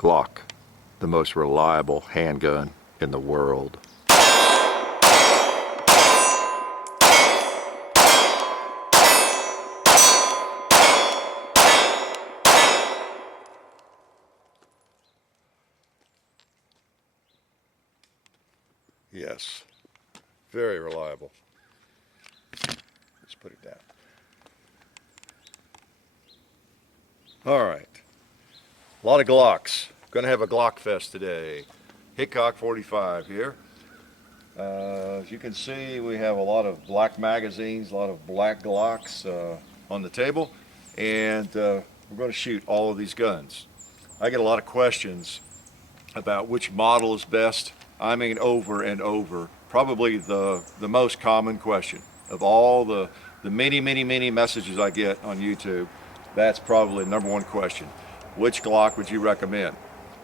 Glock, the most reliable handgun in the world. Yes, very reliable. Let's put it down. All right, a lot of Glocks. Going to have a Glock fest today. Hickok 45 here. As you can see, we have a lot of black magazines, a lot of black Glocks on the table, and we're going to shoot all of these guns. I get a lot of questions about which model is best. I mean, over and over. Probably the most common question of all the many messages I get on YouTube. That's probably the #1 question. Which Glock would you recommend?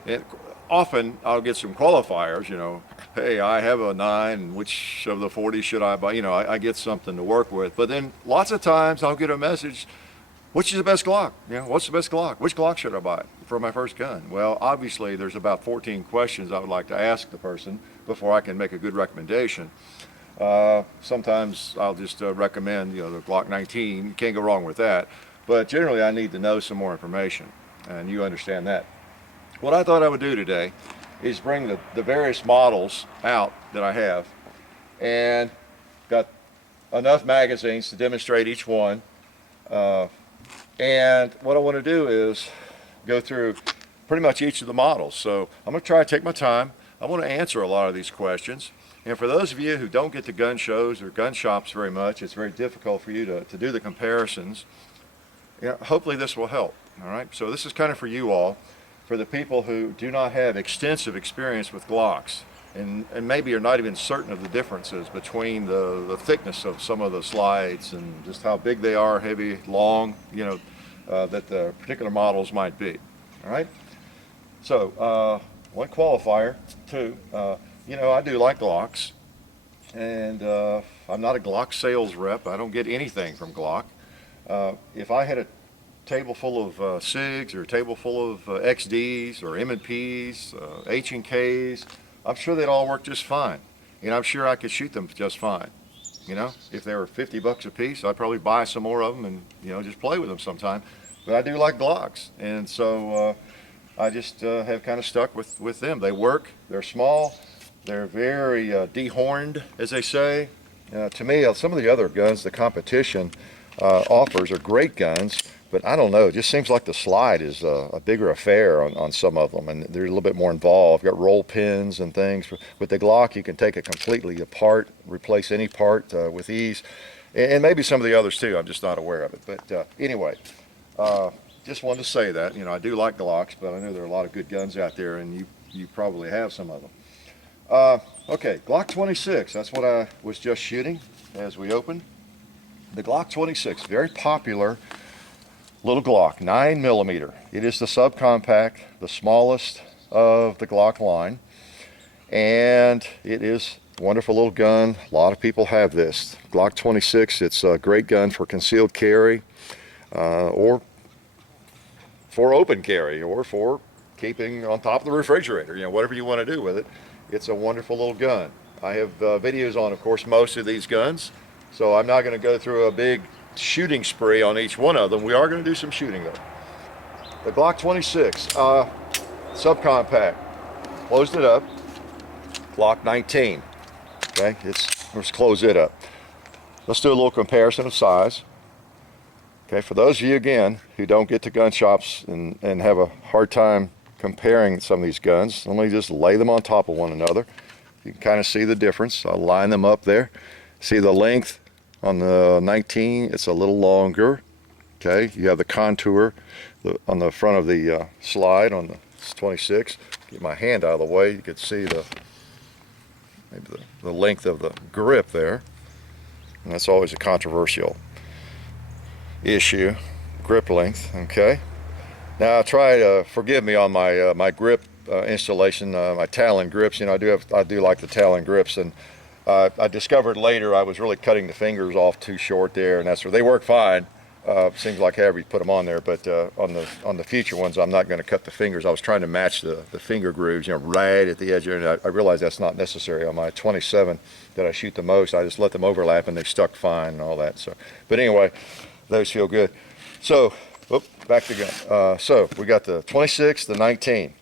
And often I'll get some qualifiers, you know, hey, I have a 9, which of the 40 should I buy? You know, I get something to work with. But then lots of times I'll get a message, which is the best Glock? You know, what's the best Glock? Which Glock should I buy for my first gun? Well, obviously there's about 14 questions I would like to ask the person before I can make a good recommendation. Sometimes I'll just recommend, you know, the Glock 19. You can't go wrong with that. But generally I need to know some more information, and you understand that. What I thought I would do today is bring the various models out that I have, and got enough magazines to demonstrate each one. And what I want to do is go through pretty much each of the models. So I'm going to try to take my time. I want to answer a lot of these questions. And for those of you who don't get to gun shows or gun shops very much, it's very difficult for you to do the comparisons. You know, hopefully this will help. All right, so this is kind of for you all, for the people who do not have extensive experience with Glocks, and maybe you're not even certain of the differences between the thickness of some of the slides and just how big they are, heavy, long, you know, that the particular models might be. All right, so one qualifier, too, you know, I do like Glocks, and I'm not a Glock sales rep. I don't get anything from Glock. If I had a table full of SIGs or a table full of XDs or M&Ps, H&Ks, I'm sure they'd all work just fine. And I'm sure I could shoot them just fine. You know, if they were 50 bucks a piece, I'd probably buy some more of them and, you know, just play with them sometime. But I do like Glocks, and so I just have kind of stuck with them. They work, they're small, they're very dehorned, as they say. To me, some of the other guns the competition offers are great guns, but I don't know, it just seems like the slide is a bigger affair on some of them, and they're a little bit more involved. Got roll pins and things. With the Glock, you can take it completely apart, replace any part with ease, and maybe some of the others too. I'm just not aware of it. But anyway, just wanted to say that, you know, I do like Glocks, but I know there are a lot of good guns out there, and you probably have some of them. Okay, Glock 26, that's what I was just shooting as we opened. The Glock 26, very popular little Glock, 9mm. It is the subcompact, the smallest of the Glock line, and it is a wonderful little gun. A lot of people have this. Glock 26, it's a great gun for concealed carry, or for open carry, or for keeping on top of the refrigerator, you know, whatever you want to do with it. It's a wonderful little gun. I have videos on, of course, most of these guns, so I'm not going to go through a big shooting spree on each one of them. We are going to do some shooting though. The Glock 26, subcompact, closed it up. Glock 19, okay, let's close it up. Let's do a little comparison of size. Okay, for those of you again who don't get to gun shops and have a hard time comparing some of these guns, let me just lay them on top of one another. You can kind of see the difference. I'll line them up there. See the length on the 19, it's a little longer. Okay, you have the contour on the front of the slide on the 26. Get my hand out of the way, you can see maybe the length of the grip there. And that's always a controversial issue, grip length. Okay, now try to forgive me on my my grip installation, my Talon grips. You know, I do like the Talon grips, and I discovered later I was really cutting the fingers off too short there, and that's where they work fine. Seems like however you put them on there, but on the future ones, I'm not going to cut the fingers. I was trying to match the finger grooves, right at the edge there, and I realized that's not necessary. On my 27 that I shoot the most, I just let them overlap and they stuck fine and all that. So, but anyway, those feel good. So, back to gun. So we got the 26, the 19,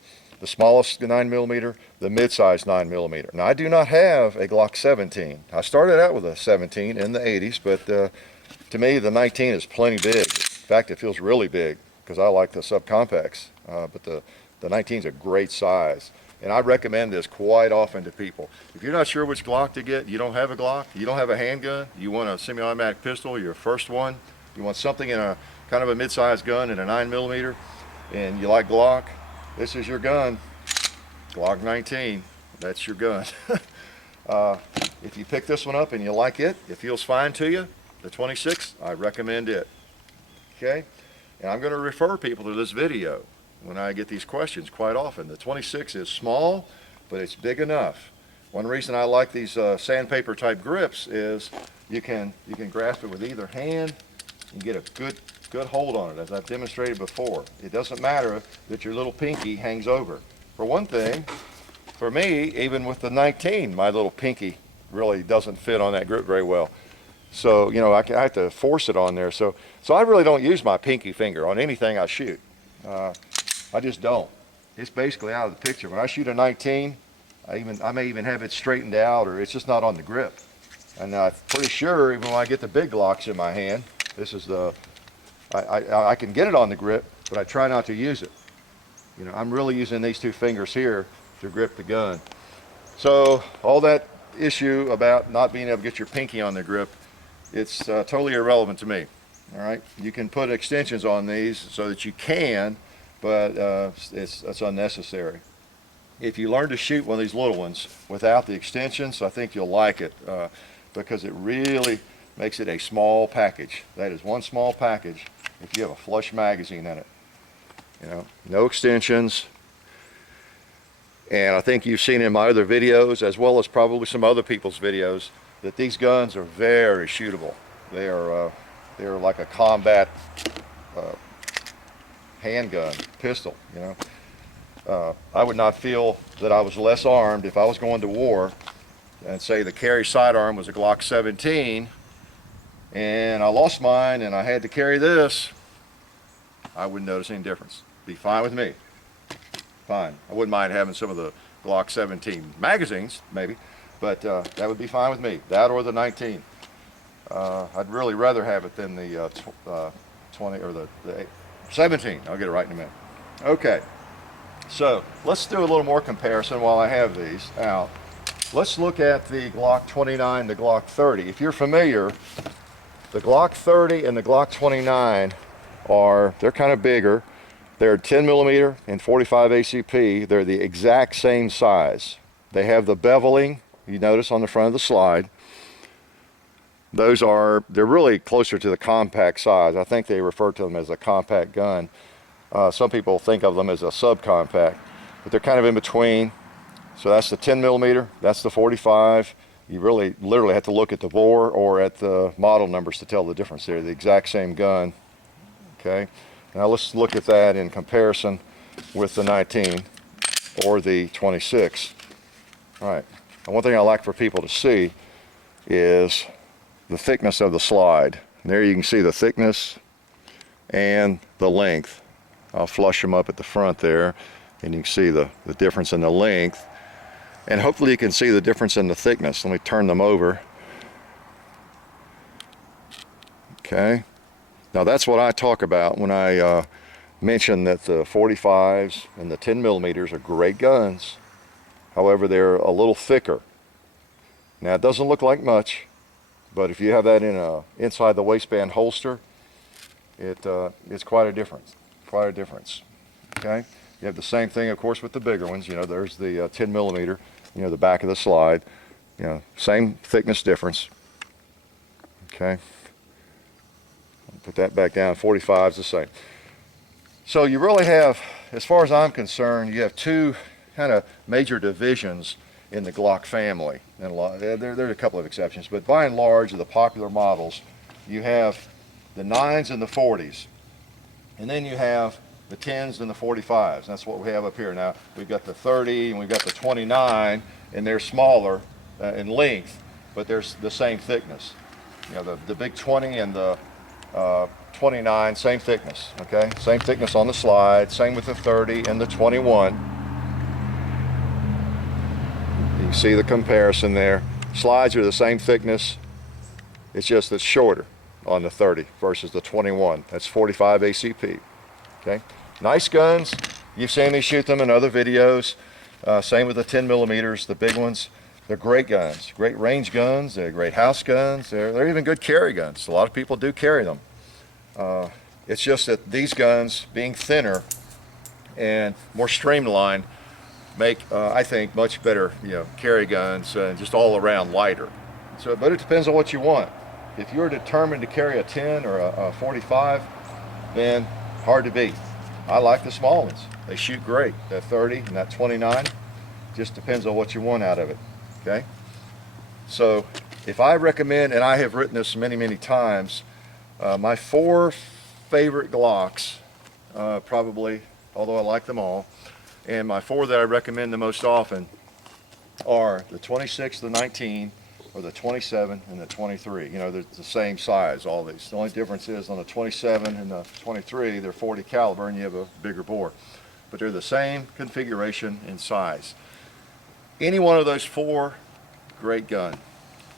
the smallest 9mm, the mid-size 9mm. Now I do not have a Glock 17. I started out with a 17 in the 80s, but to me, the 19 is plenty big. In fact, it feels really big because I like the subcompacts. But the 19 is a great size. And I recommend this quite often to people. If you're not sure which Glock to get, you don't have a Glock, you don't have a handgun, you want a semi-automatic pistol, your first one, you want something in a kind of a mid-sized gun in a 9mm, and you like Glock, this is your gun. Glock 19, that's your gun. If you pick this one up and you like it, it feels fine to you, the 26, I recommend it. Okay, and I'm going to refer people to this video when I get these questions quite often. The 26 is small, but it's big enough. One reason I like these sandpaper type grips is you can grasp it with either hand and get a good hold on it, as I've demonstrated before. It doesn't matter that your little pinky hangs over. For one thing, for me, even with the 19, my little pinky really doesn't fit on that grip very well. So, you know, I have to force it on there. So I really don't use my pinky finger on anything I shoot. I just don't. It's basically out of the picture. When I shoot a 19, I may even have it straightened out, or it's just not on the grip. And I'm pretty sure even when I get the big Glocks in my hand, this is I can get it on the grip, but I try not to use it. You know, I'm really using these two fingers here to grip the gun. So all that issue about not being able to get your pinky on the grip, it's totally irrelevant to me. All right, you can put extensions on these so that you can, but it's unnecessary. If you learn to shoot one of these little ones without the extensions, I think you'll like it because it really makes it a small package. That is one small package if you have a flush magazine in it. You know, no extensions. And I think you've seen in my other videos, as well as probably some other people's videos, that these guns are very shootable. They're like a combat handgun, pistol, you know. I would not feel that I was less armed if I was going to war and say the carry sidearm was a Glock 17 and I lost mine and I had to carry this. I wouldn't notice any difference. Be fine with me. Fine. I wouldn't mind having some of the Glock 17 magazines, maybe, but that would be fine with me. That or the 19. I'd really rather have it than the 20 or the 17. I'll get it right in a minute. Okay, so let's do a little more comparison while I have these out. Let's look at the Glock 29, the Glock 30. If you're familiar, the Glock 30 and the Glock 29 they're kind of bigger. They're 10mm and 45 ACP. They're the exact same size. They have the beveling, you notice on the front of the slide. They're really closer to the compact size. I think they refer to them as a compact gun. Some people think of them as a subcompact, but they're kind of in between. So that's the 10mm, that's the 45. You really literally have to look at the bore or at the model numbers to tell the difference. They're the exact same gun. Okay, now let's look at that in comparison with the 19 or the 26. All right, and one thing I like for people to see is the thickness of the slide. There you can see the thickness and the length. I'll flush them up at the front there and you can see the difference in the length, and hopefully you can see the difference in the thickness. Let me turn them over. Okay, now that's what I talk about when I mention that the 45s and the 10mm are great guns. However, they're a little thicker. Now it doesn't look like much, but if you have that in inside the waistband holster, it's quite a difference. Quite a difference. Okay. You have the same thing, of course, with the bigger ones. You know, there's the 10mm. You know, the back of the slide. You know, same thickness difference. Okay. Put that back down. 45 is the same. So you really have, as far as I'm concerned, you have two kind of major divisions in the Glock family. And there are a couple of exceptions, but by and large, of the popular models, you have the 9s and the 40s. And then you have the 10s and the 45s. That's what we have up here. Now, we've got the 30 and we've got the 29, and they're smaller in length, but they're the same thickness. You know, the big 20 and the 29, same thickness, okay? Same thickness on the slide, same with the 30 and the 21. You can see the comparison there. Slides are the same thickness, it's just it's shorter on the 30 versus the 21. That's 45 ACP, okay? Nice guns. You've seen me shoot them in other videos. Same with the 10 millimeters, the big ones. They're great guns, great range guns, they're great house guns, they're even good carry guns. A lot of people do carry them. It's just that these guns, being thinner and more streamlined, make, I think, much better, you know, carry guns and just all around lighter. So, but it depends on what you want. If you're determined to carry a 10 or a 45, then hard to beat. I like the small ones. They shoot great. That 30 and that 29, just depends on what you want out of it. Okay, so if I recommend, and I have written this many times, my 4 favorite Glocks, probably, although I like them all, and my 4 that I recommend the most often are the 26, the 19, or the 27 and the 23. You know, they're the same size, all these. The only difference is on the 27 and the 23, they're 40 caliber and you have a bigger bore. But they're the same configuration and size. Any one of those 4, great gun.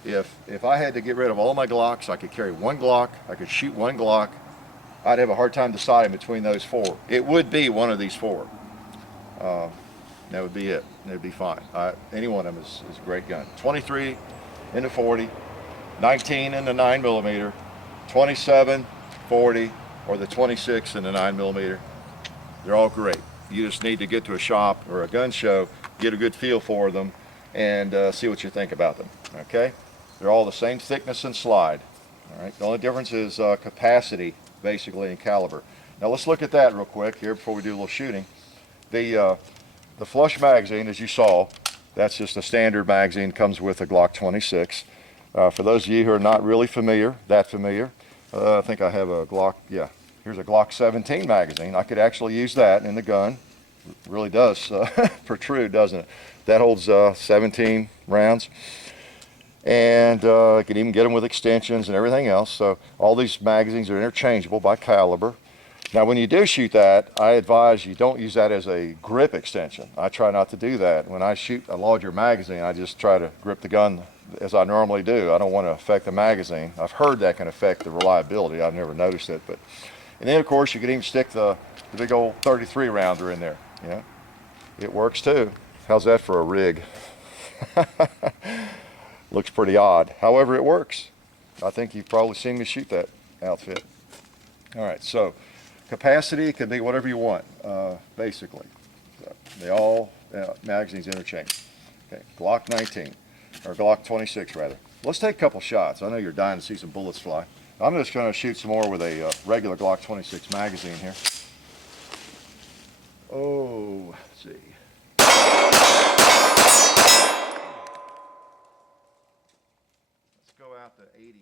If I had to get rid of all my Glocks, I could carry one Glock, I could shoot one Glock, I'd have a hard time deciding between those 4. It would be one of these 4. That would be it. It'd be fine. Any one of them is a great gun. 23 in the 40, 19 in the 9 millimeter, 27, 40, or the 26 in the 9 millimeter. They're all great. You just need to get to a shop or a gun show, get a good feel for them, and see what you think about them. Okay? They're all the same thickness and slide. All right. The only difference is capacity, basically, and caliber. Now let's look at that real quick here before we do a little shooting. The flush magazine, as you saw, that's just a standard magazine, comes with a Glock 26. For those of you who are not really familiar, I think I have a Glock, yeah, here's a Glock 17 magazine. I could actually use that in the gun. It really does protrude, doesn't it? That holds 17 rounds. And I can even get them with extensions and everything else. So all these magazines are interchangeable by caliber. Now when you do shoot that, I advise you don't use that as a grip extension. I try not to do that. When I shoot a larger magazine, I just try to grip the gun as I normally do. I don't want to affect the magazine. I've heard that can affect the reliability. I've never noticed it. And then of course you can even stick the big old 33 rounder in there. You know, it works too. How's that for a rig? Looks pretty odd. However, it works. I think you've probably seen me shoot that outfit. All right, so capacity can be whatever you want, basically. So they all, magazines interchange. Okay, Glock 19, or Glock 26 rather. Let's take a couple shots. I know you're dying to see some bullets fly. I'm just going to shoot some more with a regular Glock 26 magazine here. Oh, let's see. Let's go out to 80.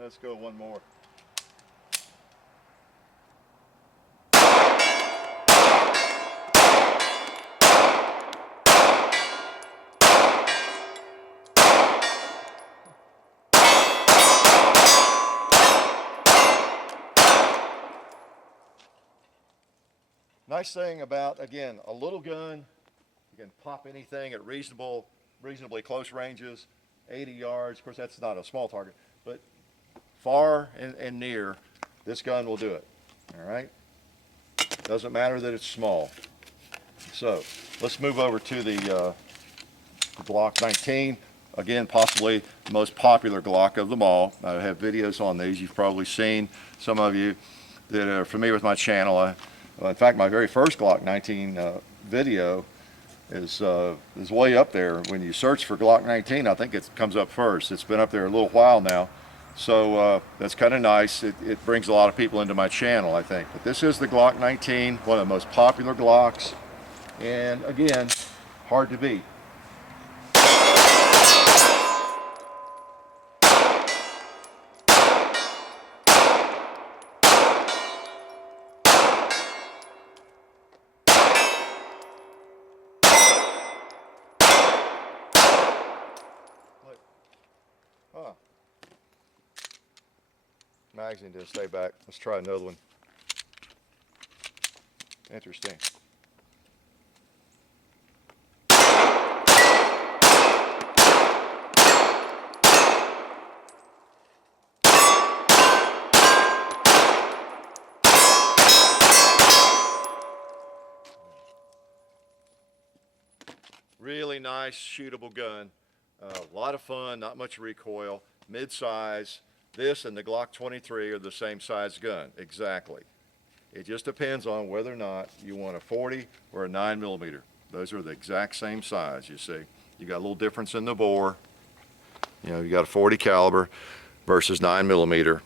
Let's go one more. Nice thing about, again, a little gun, you can pop anything at reasonably close ranges, 80 yards. Of course, that's not a small target, but far and near, this gun will do it. All right? Doesn't matter that it's small. So let's move over to the Glock 19. Again, possibly the most popular Glock of them all. I have videos on these. You've probably seen, some of you that are familiar with my channel. In fact, my very first Glock 19 video is way up there. When you search for Glock 19, I think it comes up first. It's been up there a little while now. So that's kind of nice. It brings a lot of people into my channel, I think. But this is the Glock 19, one of the most popular Glocks. And again, hard to beat. Huh. Magazine didn't stay back. Let's try another one. Interesting. Really nice shootable gun. A lot of fun, not much recoil, mid-size. This and the Glock 23 are the same size gun, exactly. It just depends on whether or not you want a 40 or a 9mm. Those are the exact same size, you see. You got a little difference in the bore. You know, you got a 40 caliber versus 9mm.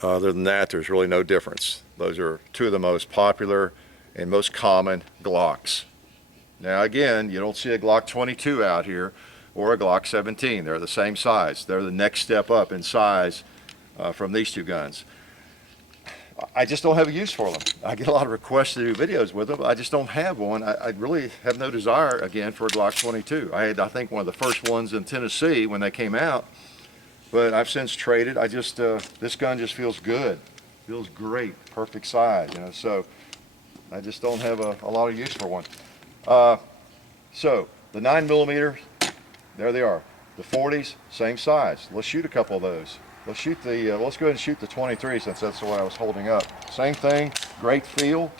Other than that, there's really no difference. Those are two of the most popular and most common Glocks. Now again, you don't see a Glock 22 out here or a Glock 17. They're the same size. They're the next step up in size from these two guns. I just don't have a use for them. I get a lot of requests to do videos with them, but I just don't have one. I really have no desire, again, for a Glock 22. I had, I think, one of the first ones in Tennessee when they came out, but I've since traded. I just, this gun just feels good. Feels great, perfect size, you know, so I just don't have a lot of use for one. So, the 9mm, there they are. The 40s, same size. Let's shoot a couple of those. Let's shoot the, let's go ahead and shoot the 23 since that's the one I was holding up. Same thing, great feel.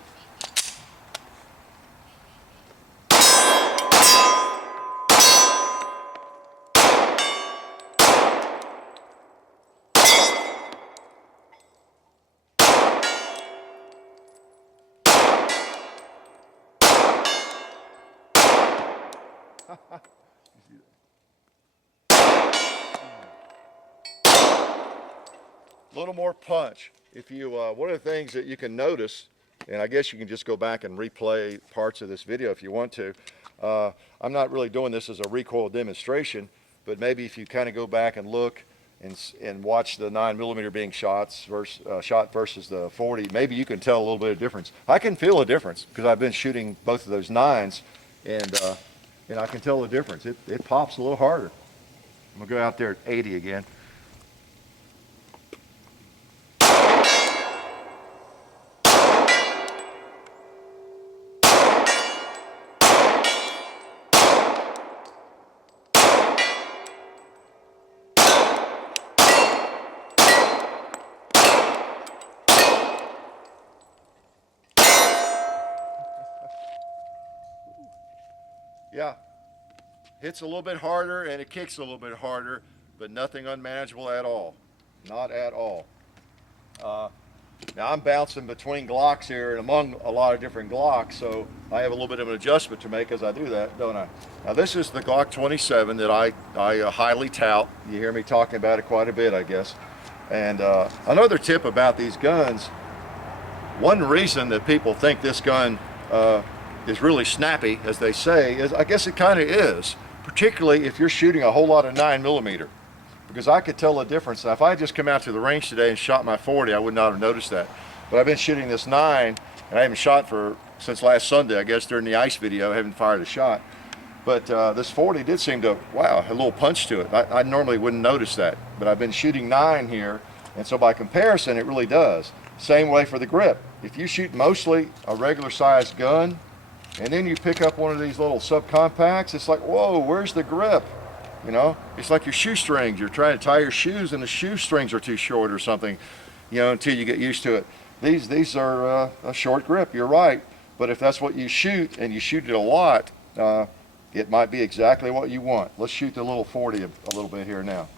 A little more punch. If you, one of the things that you can notice, and I guess you can just go back and replay parts of this video if you want to. I'm not really doing this as a recoil demonstration, but maybe if you kind of go back and look and watch the 9mm being shot versus the 40, maybe you can tell a little bit of difference. I can feel a difference because I've been shooting both of those 9s, and I can tell the difference. It pops a little harder. I'm gonna go out there at 80 again. Yeah, hits a little bit harder and it kicks a little bit harder, but nothing unmanageable at all. Not at all. Now I'm bouncing between Glocks here and among a lot of different Glocks, so I have a little bit of an adjustment to make as I do that, don't I? Now this is the Glock 27 that I highly tout. You hear me talking about it quite a bit, I guess. And another tip about these guns, one reason that people think this gun is really snappy, as they say, is I guess it kind of is, particularly if you're shooting a whole lot of 9mm, because I could tell the difference. Now, if I had just come out to the range today and shot my 40, I would not have noticed that. But I've been shooting this 9, and I haven't shot since last Sunday, I guess, during the ice video. I haven't fired a shot. But this 40 did seem to, wow, a little punch to it. I normally wouldn't notice that, but I've been shooting 9 here, and so by comparison, it really does. Same way for the grip. If you shoot mostly a regular sized gun, and then you pick up one of these little subcompacts, it's like, whoa, where's the grip? You know, it's like your shoestrings. You're trying to tie your shoes and the shoestrings are too short or something, you know, until you get used to it. These are a short grip, you're right. But if that's what you shoot and you shoot it a lot, it might be exactly what you want. Let's shoot the little 40 a little bit here now.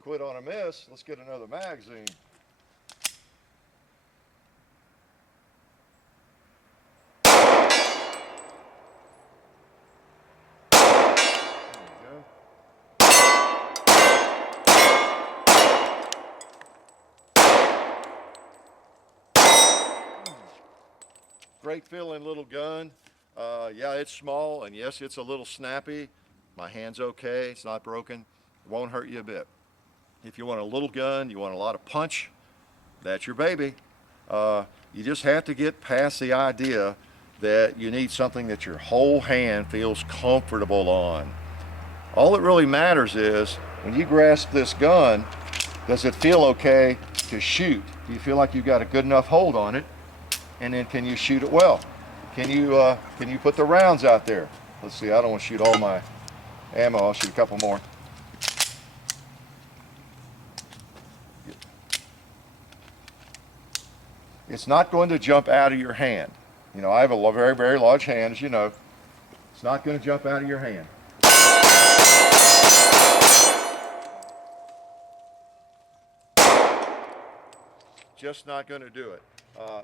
can't quit on a miss. Let's get another magazine. Great feeling little gun. Yeah, it's small, and yes, it's a little snappy. My hand's okay, it's not broken. It won't hurt you a bit. If you want a little gun, you want a lot of punch, that's your baby. You just have to get past the idea that you need something that your whole hand feels comfortable on. All that really matters is, when you grasp this gun, does it feel okay to shoot? Do you feel like you've got a good enough hold on it? And then can you shoot it well? Can you put the rounds out there? Let's see, I don't want to shoot all my ammo. I'll shoot a couple more. It's not going to jump out of your hand. You know, I have a very, very large hand, as you know. It's not going to jump out of your hand. Just not going to do it.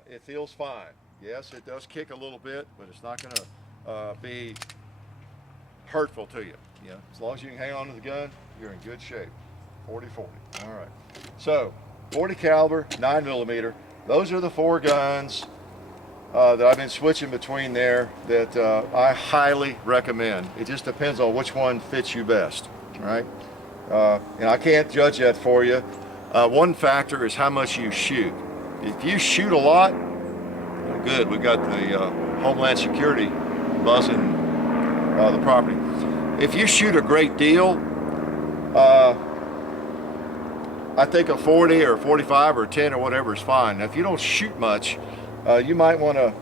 It feels fine. Yes, it does kick a little bit, but it's not going to be hurtful to you. You know, as long as you can hang on to the gun, you're in good shape. 40-40. All right. So, 40 caliber, 9mm. Those are the 4 guns that I've been switching between there that I highly recommend. It just depends on which one fits you best. All right. And I can't judge that for you. One factor is how much you shoot. If you shoot a lot, good. We've got the Homeland Security buzzing the property. If you shoot a great deal, I think a 40 or 45 or 10 or whatever is fine. Now, if you don't shoot much, you might want to,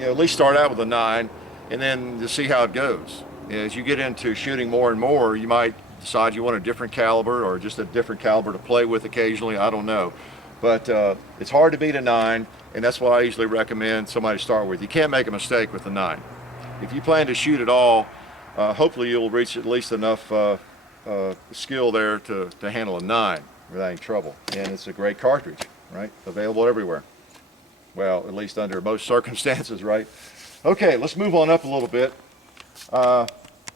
at least start out with a 9, and then to see how it goes. As you get into shooting more and more, you might decide you want a different caliber or just a different caliber to play with occasionally. I don't know. But it's hard to beat a 9, and that's why I usually recommend somebody to start with. You can't make a mistake with a 9. If you plan to shoot at all, hopefully you'll reach at least enough skill there to handle a 9 without any trouble. And it's a great cartridge, right? Available everywhere. Well, at least under most circumstances, right? Okay, let's move on up a little bit.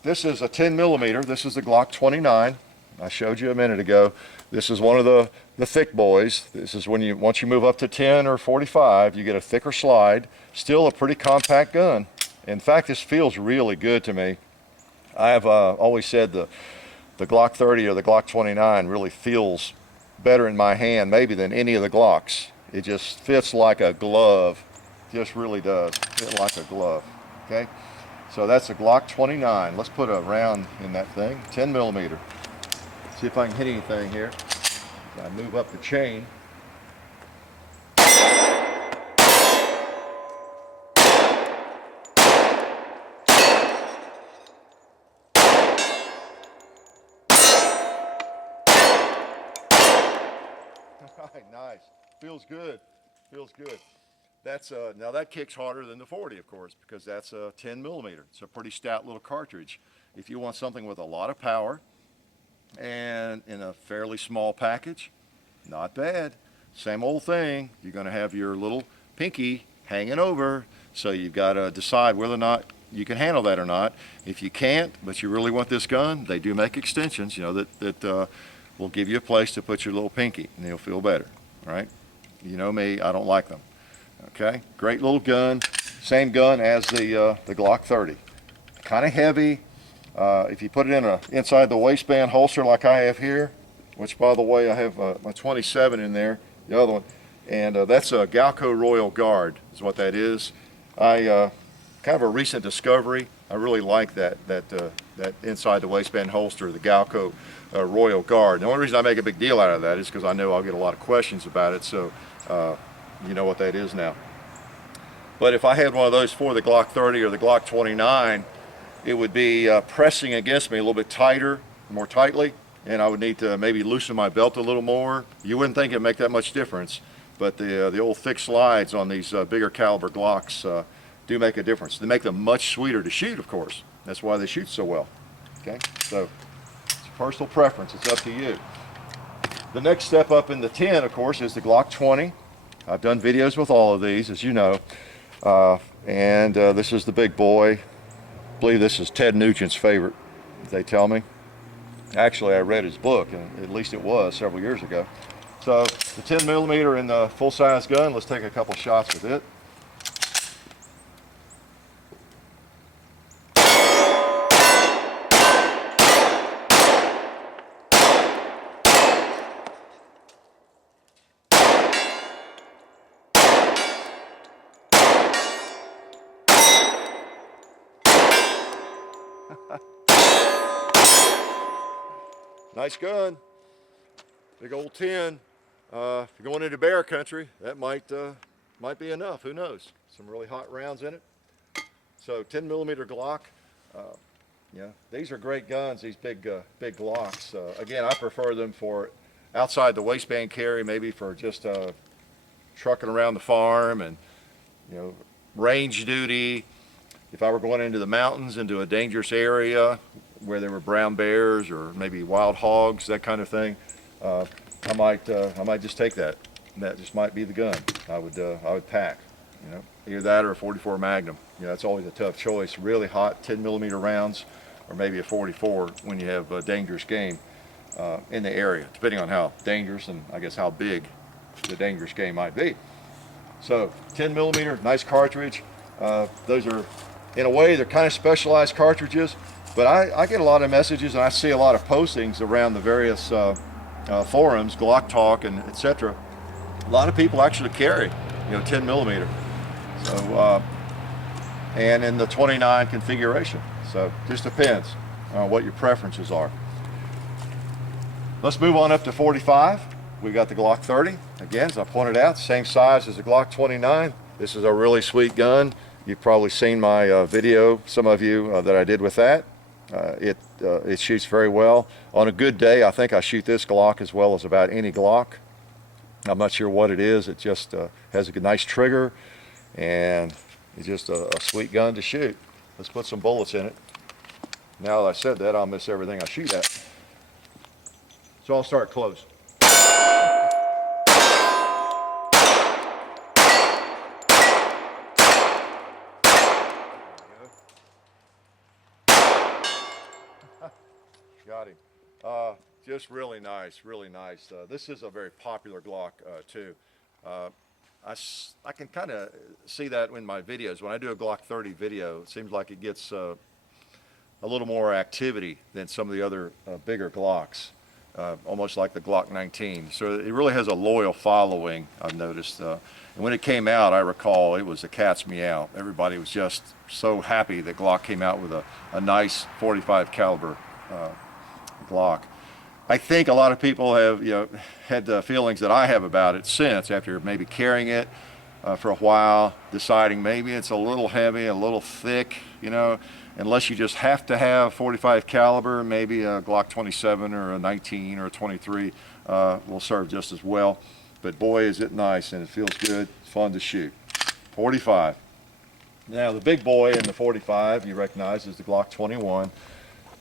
This is a 10mm. This is the Glock 29. I showed you a minute ago. This is one of the thick boys. This is when once you move up to 10 or 45, you get a thicker slide. Still a pretty compact gun. In fact, this feels really good to me. I have always said the Glock 30 or the Glock 29 really feels better in my hand maybe than any of the Glocks. It just fits like a glove. Just really does fit like a glove. Okay, so that's a Glock 29. Let's put a round in that thing. 10mm. See if I can hit anything here. I move up the chain. Nice. Feels good. Feels good. That's now that kicks harder than the 40, of course, because that's a 10mm. It's a pretty stout little cartridge. If you want something with a lot of power and in a fairly small package, not bad. Same old thing. You're going to have your little pinky hanging over, so you've got to decide whether or not you can handle that or not. If you can't, but you really want this gun, they do make extensions, that will give you a place to put your little pinky, and you'll feel better, right? You know me, I don't like them. Okay, great little gun. Same gun as the Glock 30. Kind of heavy. If you put it in inside the waistband holster like I have here, which by the way I have my 27 in there, the other one, and that's a Galco Royal Guard is what that is. I kind of a recent discovery. I really like that inside the waistband holster, the Galco Royal Guard. The only reason I make a big deal out of that is because I know I'll get a lot of questions about it, so you know what that is now. But if I had one of those for the Glock 30 or the Glock 29, it would be pressing against me a little bit tighter, more tightly, and I would need to maybe loosen my belt a little more. You wouldn't think it'd make that much difference, but the old thick slides on these bigger caliber Glocks do make a difference. They make them much sweeter to shoot, of course. That's why they shoot so well. Okay, so it's personal preference. It's up to you. The next step up in the 10, of course, is the Glock 20. I've done videos with all of these, as you know. This is the big boy. I believe this is Ted Nugent's favorite, they tell me. Actually, I read his book, and at least it was several years ago. So the 10 millimeter in the full-size gun, let's take a couple shots with it. Nice gun, big old 10. If you're going into bear country, that might be enough. Who knows? Some really hot rounds in it. So 10 millimeter Glock. Yeah, these are great guns. These big Glocks. Again, I prefer them for outside the waistband carry, maybe for just trucking around the farm and range duty. If I were going into the mountains, into a dangerous area where there were brown bears or maybe wild hogs, that kind of thing, I might just take that. That just might be the gun I would pack. Either that or a 44 Magnum. That's always a tough choice. Really hot 10 millimeter rounds, or maybe a 44 when you have dangerous game in the area, depending on how dangerous and I guess how big the dangerous game might be. So 10 millimeter, nice cartridge. Those are, in a way, they're kind of specialized cartridges, but I get a lot of messages and I see a lot of postings around the various forums, Glock Talk and etc. A lot of people actually carry 10 millimeter. So and in the 29 configuration. So just depends on what your preferences are. Let's move on up to 45. We got the Glock 30. Again, as I pointed out, same size as the Glock 29. This is a really sweet gun. You've probably seen my video, some of you, that I did with that. It shoots very well. On a good day, I think I shoot this Glock as well as about any Glock. I'm not sure what it is. It just has a nice trigger, and it's just a sweet gun to shoot. Let's put some bullets in it. Now that I said that, I'll miss everything I shoot at. So I'll start close. Got him. Just really nice, really nice. This is a very popular Glock too. I can kind of see that in my videos. When I do a Glock 30 video, it seems like it gets a little more activity than some of the other bigger Glocks, almost like the Glock 19. So it really has a loyal following, I've noticed. And when it came out, I recall it was a cat's meow. Everybody was just so happy that Glock came out with a nice 45 caliber Glock. I think a lot of people have had the feelings that I have about it since, after maybe carrying it for a while, deciding maybe it's a little heavy, a little thick, unless you just have to have 45 caliber, maybe a Glock 27 or a 19 or a 23 will serve just as well. But boy, is it nice, and it feels good, fun to shoot. 45. Now the big boy in the 45 you recognize is the Glock 21.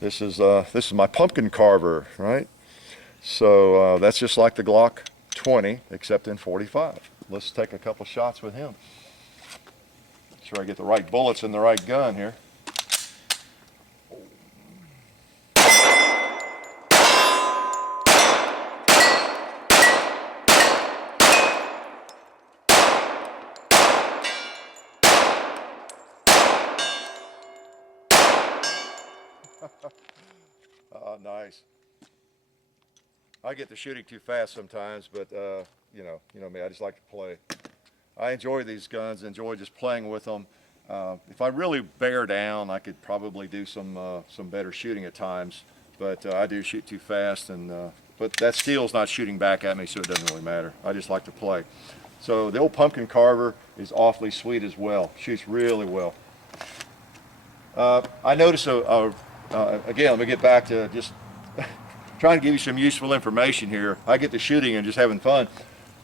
This is my pumpkin carver, right? So that's just like the Glock 20, except in 45. Let's take a couple shots with him. Make sure I get the right bullets in the right gun here. Nice. I get to shooting too fast sometimes, but you know me, I just like to play. I enjoy these guns, enjoy just playing with them. If I really bear down, I could probably do some better shooting at times, but I do shoot too fast, but that steel's not shooting back at me, so it doesn't really matter. I just like to play. So the old pumpkin carver is awfully sweet as well. Shoots really well. I noticed again, let me get back to just trying to give you some useful information here. I get to shooting and just having fun.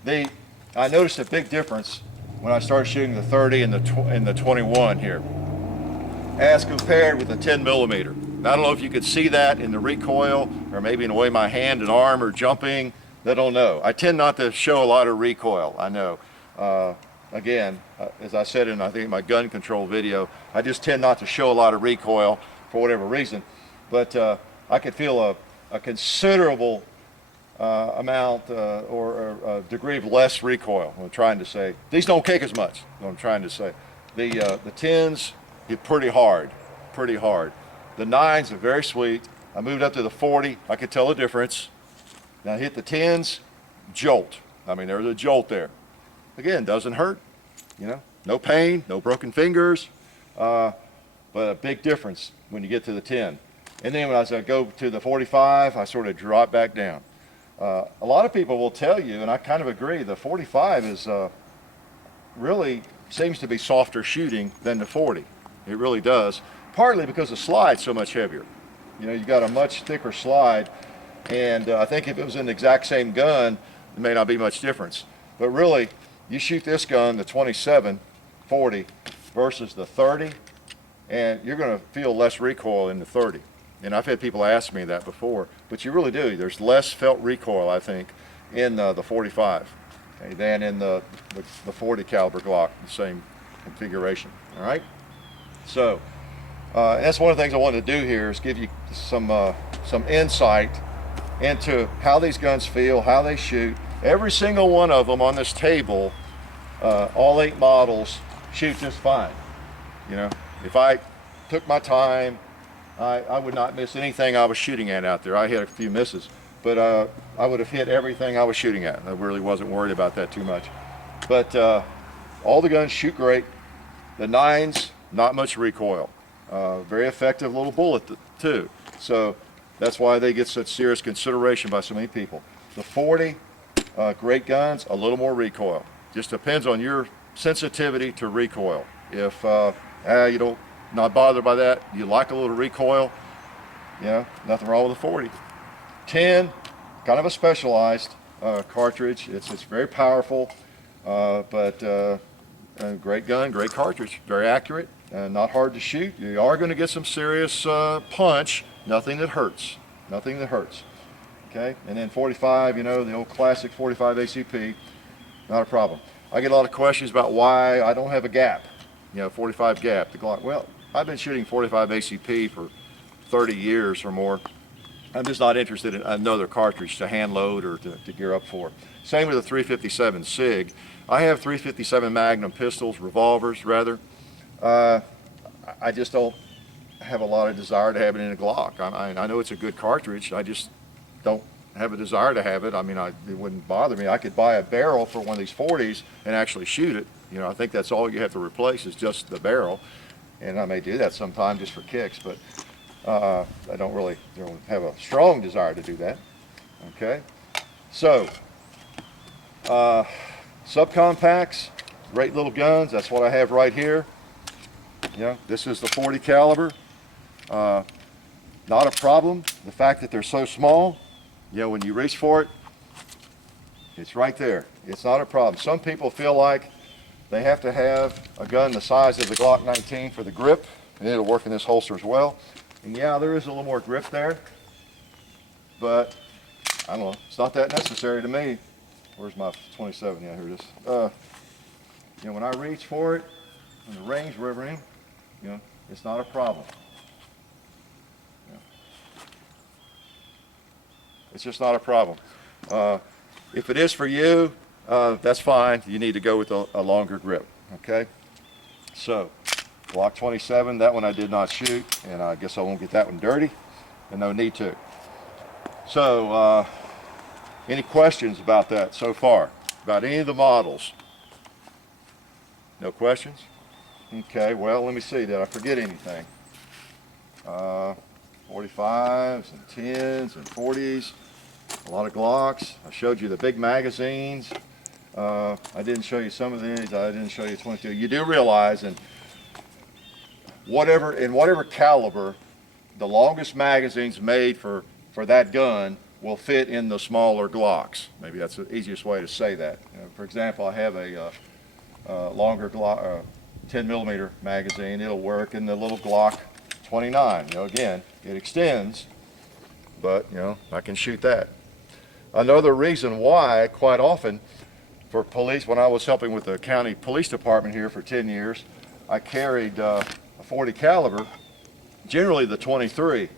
I noticed a big difference when I started shooting the 30 and the 21 here, as compared with the 10 millimeter. Now, I don't know if you could see that in the recoil, or maybe in the way my hand and arm are jumping. that don't know. I tend not to show a lot of recoil, I know. Again, as I said in, I think, my gun control video, I just tend not to show a lot of recoil for whatever reason. But I could feel a considerable amount or a degree of less recoil. I'm trying to say. These don't kick as much, what I'm trying to say. The 10s hit pretty hard, pretty hard. The 9s are very sweet. I moved up to the 40, I could tell the difference. Now I hit the 10s, jolt. I mean, there's a jolt there. Again, doesn't hurt, you know, no pain, no broken fingers, but a big difference when you get to the 10. And then as I go to the 45, I sort of drop back down. A lot of people will tell you, and I kind of agree, the 45 is really seems to be softer shooting than the 40. It really does, partly because the slide's so much heavier. You know, you got a much thicker slide, and I think if it was in the exact same gun, there may not be much difference. But really, you shoot this gun, the 27, 40, versus the 30, and you're going to feel less recoil in the 30. And I've had people ask me that before, but you really do. There's less felt recoil, I think, in the 45 than in the 40 caliber Glock, the same configuration. All right. So that's one of the things I wanted to do here is give you some insight into how these guns feel, how they shoot. Every single one of them on this table, all 8 models, shoot just fine. You know, if I took my time, I would not miss anything I was shooting at out there. I hit a few misses, but I would have hit everything I was shooting at. I really wasn't worried about that too much. But all the guns shoot great. The 9s, not much recoil. Very effective little bullet too. So that's why they get such serious consideration by so many people. The 40, great guns, a little more recoil. Just depends on your sensitivity to recoil. If you don't, not bothered by that, you like a little recoil, you know, nothing wrong with the 40. 10, kind of a specialized cartridge. It's very powerful, but great gun, great cartridge, very accurate, not hard to shoot. You are going to get some serious punch, nothing that hurts, nothing that hurts. Okay, and then 45, you know, the old classic 45 ACP, not a problem. I get a lot of questions about why I don't have a gap, you know, 45 gap, the Glock. Well, I've been shooting 45 ACP for 30 years or more. I'm just not interested in another cartridge to hand load or to gear up for. Same with the 357 SIG. I have 357 Magnum pistols, revolvers rather. I just don't have a lot of desire to have it in a Glock. I know it's a good cartridge. I just don't have a desire to have it. I mean, it wouldn't bother me. I could buy a barrel for one of these 40s and actually shoot it. You know, I think that's all you have to replace is just the barrel. And I may do that sometime just for kicks, but I don't really have a strong desire to do that. Okay, so subcompacts, great little guns. That's what I have right here. You know, this is the 40 caliber. Not a problem. The fact that they're so small, you know, when you reach for it, it's right there. It's not a problem. Some people feel like they have to have a gun the size of the Glock 19 for the grip, and it'll work in this holster as well. And yeah, there is a little more grip there, but I don't know, it's not that necessary to me. Where's my 27? Yeah, here it is. You know, when I reach for it, when the range we're in, you know, it's not a problem. You know, it's just not a problem. If it is for you, that's fine. You need to go with a longer grip, okay? So, Glock 27, that one I did not shoot, and I guess I won't get that one dirty, and no need to. So, any questions about that so far? About any of the models? No questions? Okay, well, let me see. Did I forget anything? 45s and 10s and 40s, a lot of Glocks. I showed you the big magazines. I didn't show you some of these. I didn't show you 22. You do realize, in whatever caliber, the longest magazines made for that gun will fit in the smaller Glocks. Maybe that's the easiest way to say that. You know, for example, I have a longer Glock, 10 millimeter magazine. It'll work in the little Glock 29. You know, again, it extends, but you know, I can shoot that. Another reason why, quite often, for police, when I was helping with the county police department here for 10 years, I carried a 40 caliber, generally the 23,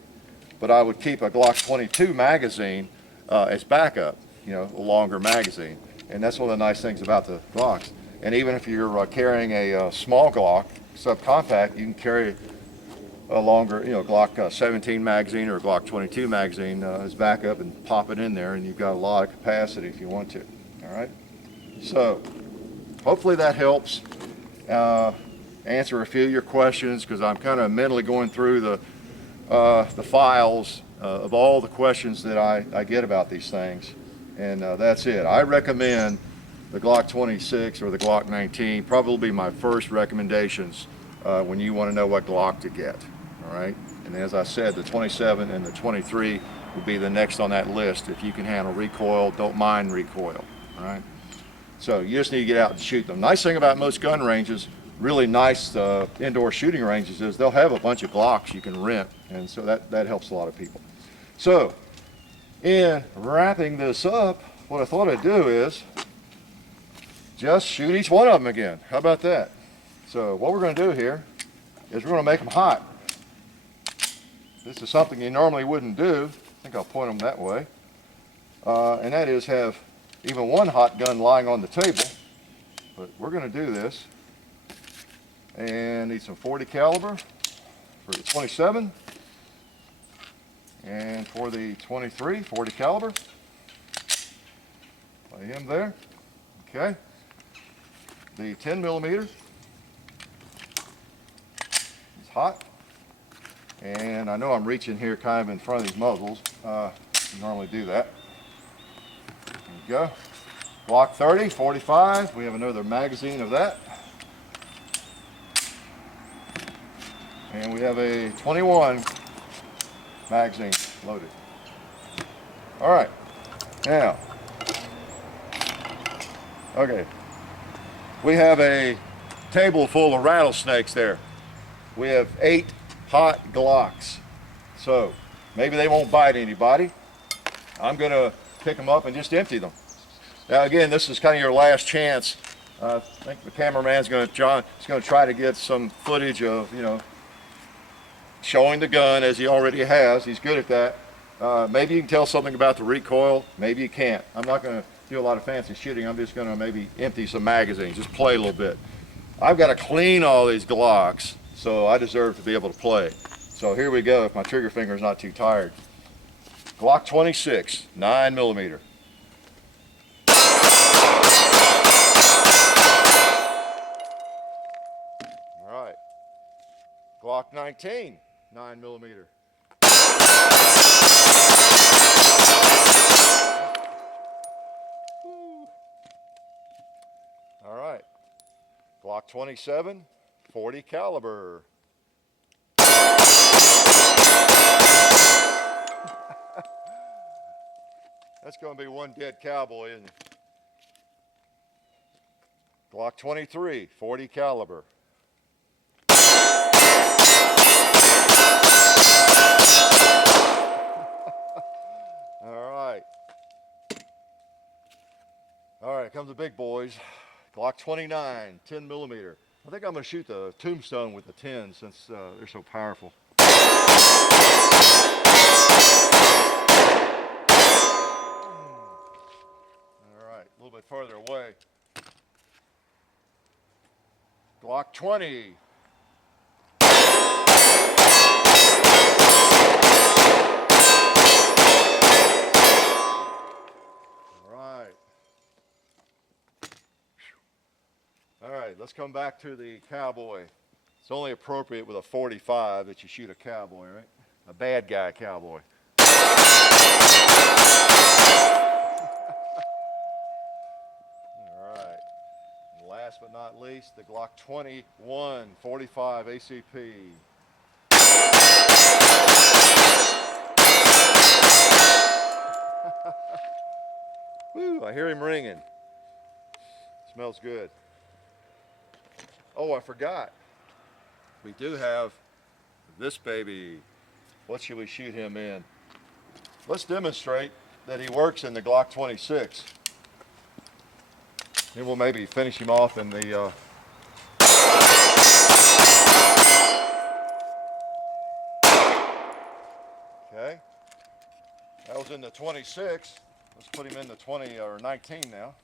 but I would keep a Glock 22 magazine as backup, you know, a longer magazine. And that's one of the nice things about the Glocks. And even if you're carrying a small Glock, subcompact, you can carry a longer, you know, Glock 17 magazine or a Glock 22 magazine as backup and pop it in there, and you've got a lot of capacity if you want to. All right. So hopefully that helps answer a few of your questions, because I'm kind of mentally going through the files of all the questions that I get about these things, and that's it. I recommend the Glock 26 or the Glock 19, probably my first recommendations when you want to know what Glock to get. All right, and as I said, the 27 and the 23 will be the next on that list. If you can handle recoil, don't mind recoil. All right, so you just need to get out and shoot them. Nice thing about most gun ranges, really nice indoor shooting ranges, is they'll have a bunch of Glocks you can rent, and so that helps a lot of people. So in wrapping this up, what I thought I'd do is just shoot each one of them again. How about that? So what we're going to do here is we're going to make them hot. This is something you normally wouldn't do. I think I'll point them that way. And that is have even one hot gun lying on the table. But we're going to do this. And need some 40 caliber for the 27. And for the 23, 40 caliber. Lay him there. Okay. The 10 millimeter. It's hot. And I know I'm reaching here kind of in front of these muzzles. I normally do that. There we go. Glock 30, 45. We have another magazine of that. And we have a 21 magazine loaded. All right. Now, okay. We have a table full of rattlesnakes there. We have 8 hot Glocks. So maybe they won't bite anybody. I'm going to pick them up and just empty them. Now again, this is kind of your last chance. I think the cameraman's going to, John, is going to try to get some footage of, you know, showing the gun as he already has. He's good at that. Maybe you can tell something about the recoil. Maybe you can't. I'm not going to do a lot of fancy shooting. I'm just going to maybe empty some magazines, just play a little bit. I've got to clean all these Glocks, so I deserve to be able to play. So here we go, if my trigger finger is not too tired. Glock 26, 9 millimeter. All right. Glock 19, 9 millimeter. All right. Glock 27, 40 caliber. That's going to be one dead cowboy, isn't it? Glock 23, 40 caliber. All right. All right, comes the big boys. Glock 29, 10 millimeter. I think I'm going to shoot the tombstone with the 10 since they're so powerful. All right, a little bit further away. Glock 20. All right, let's come back to the cowboy. It's only appropriate with a 45 that you shoot a cowboy, right? A bad guy cowboy. All right. And last but not least, the Glock 21 45 ACP. Woo, I hear him ringing. Smells good. Oh, I forgot. We do have this baby. What should we shoot him in? Let's demonstrate that he works in the Glock 26. And we'll maybe finish him off in the okay. That was in the 26. Let's put him in the 20 or 19 now.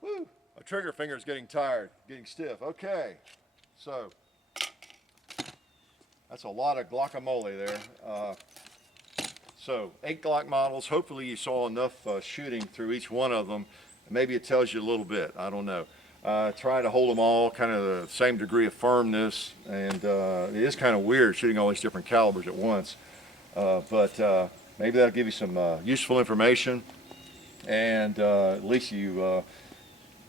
Woo! My trigger finger is getting tired, getting stiff. Okay, so that's a lot of guacamole there. So 8 Glock models. Hopefully you saw enough shooting through each one of them. Maybe it tells you a little bit. I don't know. Try to hold them all kind of the same degree of firmness, and it is kind of weird shooting all these different calibers at once. But maybe that'll give you some useful information, and at least you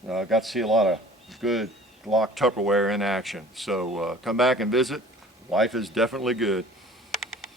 got to see a lot of good Glock Tupperware in action. So come back and visit. Life is definitely good.